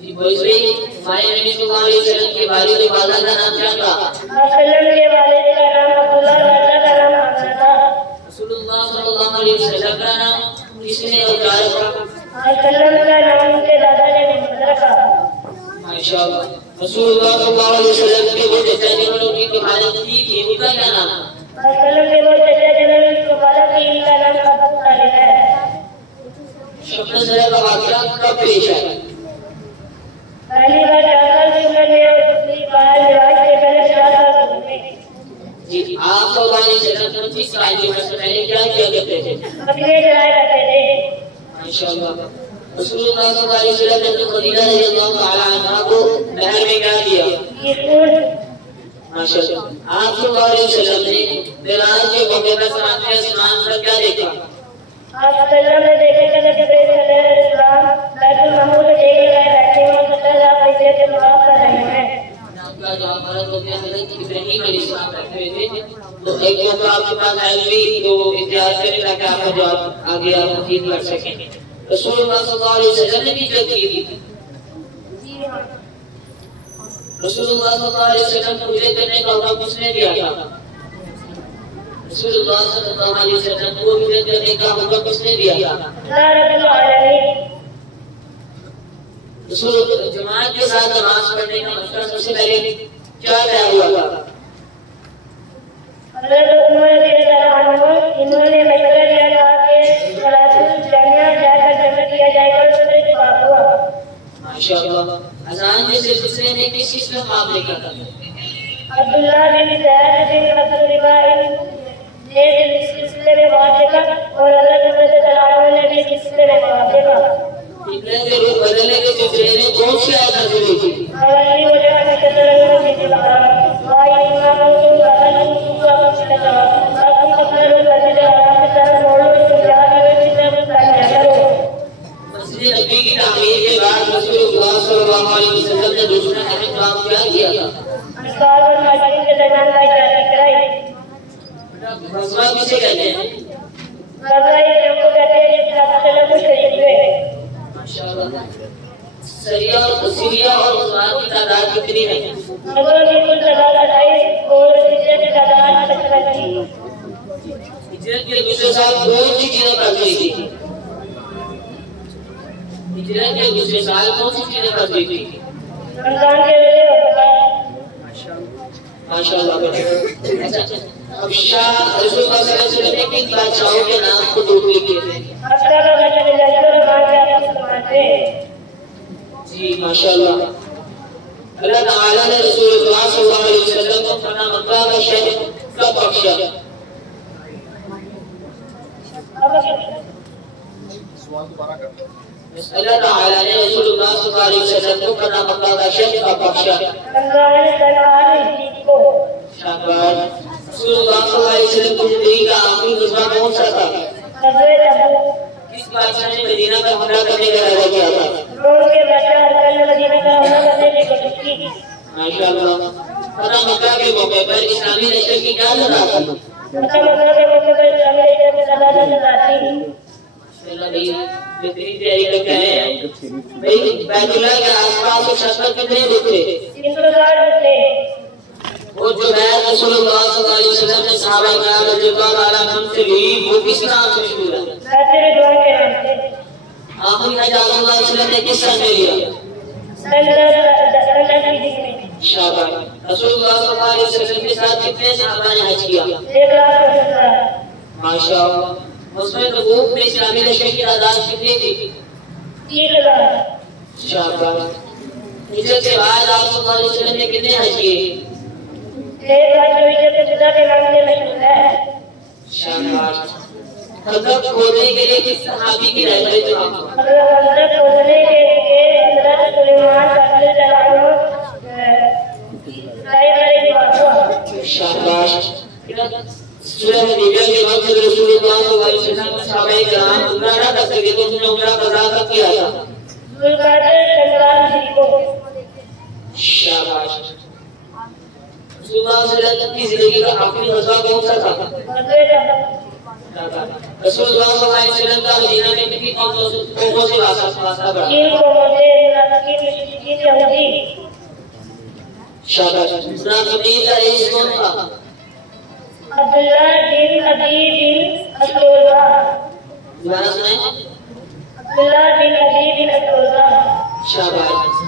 جی بھائی ہمارے نبی صلی اللہ علیہ وسلم کے والد و والدہ کا نام کیا تھا؟ وسلم کے والد کا نام عبداللہ اور والدہ کا نام حفصہ تھا۔ رسول اللہ صلی اللہ علیہ وسلم کا نام کس نے اور کیا رکھا؟ وسلم کا نام ان کے دادا نے محمد رکھا۔ ماشاءاللہ۔ رسول اللہ صلی اللہ علیہ وسلم کے وہ چچا جنہوں نے حالت کی تھی ان کا کیا نام؟ وسلم کے وہ چچا جنہوں نے کفالہ کی ان کا نام ابو طالب ہے۔ شبنہ زرہ کا واقعہ کب پیش آیا؟ پہلی بار 4 سال کی عمر میں اور دوسری بار معراج سے پہلے 4 سال کی عمر میں۔ جی آپ صلی اللہ علیہ وسلم 25 سال کی عمر سے پہلے کیا کیا کرتے تھے؟ بکریاں چرایا کرتے تھے۔ ماشاءاللہ۔ رسول اللہ صلی اللہ علیہ وسلم نے خدیجہ رضی اللہ تعالی عنہا کو بہر میں کیا دیا؟ ماشاءاللہ۔ آپ صلی اللہ علیہ وسلم نے معراج کے موقع پر ساتویں آسمان پر کیا دیکھا؟ آپ صلی اللہ علیہ وسلم نے دیکھا کہ جبرائیل علیہ السلام بیت المعمور میں ایک جگہ بیٹھے ہیں اور 70,000 فرشتے سے ملاقات کر رہے ہیں۔ آپ کا جو ہمارا ہوتے ہیں حضرت ابراہیم علیہ السلام بیٹھے ہوئے تھے تو ایک جو آپ کے پاس آئے ہوئی تو اختیار کریں تاکہ آپ کا جواب آگے آپ مزید کر سکیں۔ رسول اللہ صلی اللہ علیہ وسلم نے بھی جو کی تھی رسول اللہ صلی اللہ علیہ وسلم کو ہجرت کرنے کا حکم کس نے دیا تھا؟ رسول اللہ صلی اللہ علیہ وسلم کو ہجرت کرنے کا حکم کس نے دیا تھا؟ اللہ رب العالمین۔ رسول جماعت کے ساتھ نماز پڑھنے کا مسئلہ سب سے پہلے کیا طے ہوا تھا؟ حضرت عمر رضی اللہ عنہ انہوں نے مشورہ دیا تھا کہ صلاۃ الجامعہ جا کر جمع کیا جائے گا اور اس میں اتفاق ہوا۔ ماشاءاللہ۔ اذان کے سلسلے میں کس چیز کا معاملے کا تھا؟ عبداللہ بن زید بن مسلمہ نے اس سلسلے میں بات دیکھا اور حضرت عمر رضی اللہ عنہ نے بھی اس سلسلے میں بات دیکھا۔ قبلے کے رخ بدلنے کے سلسلے میں کون سی آیت نازل ہوئی تھی؟ اولی وجہ میں شطرنگوں کی جلال وائی اماموں کی غلط سوکا مشتقہ اپنی اپنے روح مسجد حرام کی طرف موڑو اس کو جہاں میں کی طرف پہنیا کرو۔ مسجد نبی کی تعمیر کے بعد رسول اللہ صلی اللہ علیہ وسلم نے دوسرا اہم کام کیا کیا تھا؟ انصار اور مہاجرین کے درمیان بھائی چارہ کرائی۔ غزوہ کسے کہتے ہیں؟ غزوہ یہ کو کہتے ہیں جس میں آپ صلی اللہ علیہ وسلم کو شریک ہوئے۔ ماشاءاللہ۔ سریہ اور غزوات کی تعداد کتنی ہے؟ غزوہ کی کل تعداد 28 اور ہجرت کی تعداد 55 تھی۔ ہجرت کے دوسرے سال کون سی چیزیں پر ہوئی تھی؟ ہجرت کے دوسرے سال کون سی چیزیں پر ہوئی تھی؟ رمضان کے روزے وفات۔ ماشاءاللہ۔ اب شاہ رسول اللہ صلی اللہ علیہ وسلم نے کن بادشاہوں کے نام کو تبدیل کیے تھے؟ افسا کا بچہ مجاہد اور مان کے آپ مسلمان تھے۔ جی ماشاءاللہ۔ اللہ تعالیٰ نے رسول اللہ صلی اللہ علیہ وسلم کو فتح مکہ کا شہر کب بخشا؟ اللہ تعالیٰ نے رسول اللہ صلی اللہ علیہ وسلم کو فتح مکہ کا شہر کب بخشا؟ رمضان سنوار ہجری کو۔ شاباش۔ رسول اللہ صلی اللہ علیہ وسلم کی زندگی کا آخری غزوہ کون سا تھا؟ غزوہ تبوک۔ کس بادشاہ نے مدینہ کا حملہ کرنے کا ارادہ کیا تھا؟ روم کے بادشاہ ہرقل نے مدینہ کا حملہ کرنے کی کوشش کی۔ ماشاءاللہ۔ فتح مکہ کے موقع پر اسلامی لشکر کی کیا سزا تھی؟ فتح مکہ کے موقع پر اسلامی لشکر کی سزا تھی۔ ماشاءاللہ بھائی بہترین تیاری کر کے آئے ہیں بھائی۔ بیت اللہ کے آس پاس اور چھت پر کتنے لوگ تھے؟ 360 تھے۔ وہ جو بیعت رسول اللہ صلی اللہ علیہ وسلم نے صحابہ کرام رضی اللہ تعالیٰ عنہم سے لی وہ کس نام سے مشہور ہے؟ بیعت رضوان کے نام سے۔ آخری حج آپ صلی اللہ علیہ وسلم نے کس سن میں لیا؟ سن 10 میں۔ شاباش۔ رسول اللہ صلی اللہ علیہ وسلم کے ساتھ کتنے صحابہ نے حج کیا؟ 1,00,000۔ ماشاءاللہ۔ اس میں تبوک میں اسلامی لشکر کی تعداد کتنی تھی؟ 30,000۔ شاباش۔ ہجرت کے بعد آپ صلی اللہ علیہ وسلم نے کتنے حج کیے؟ ایک حج جو ہجرت کے کے نام سے مشہور ہے۔ شاباش۔ خندق کھودنے کے لیے کس صحابی کی رہنمائی جو آپ کو؟ خندق کھودنے کے لیے حضرت سلیمان رضی اللہ عنہ شاباش۔ سورہ حدیبیہ کے وقت جب رسول اللہ صلی اللہ علیہ وسلم صحابہ کرام عمرہ نہ کر سکے تو انہوں نے عمرہ قضا کب کیا تھا؟ شاباش۔ رسول اللہ صلی اللہ علیہ وسلم کی زندگی کا آخری غزوہ کون سا تھا؟ رسول اللہ صلی اللہ علیہ وسلم کا مدینہ میں کتنی قوموں سے واسطہ بڑھا؟ 3 قوموں سے منافقین یہودی. شاباش. منافقین کا رئیس کون تھا؟ عبداللہ بن ابی بن اسلوبہ. دوبارہ سنائیں. عبداللہ بن ابی بن اسلوبہ. شاباش.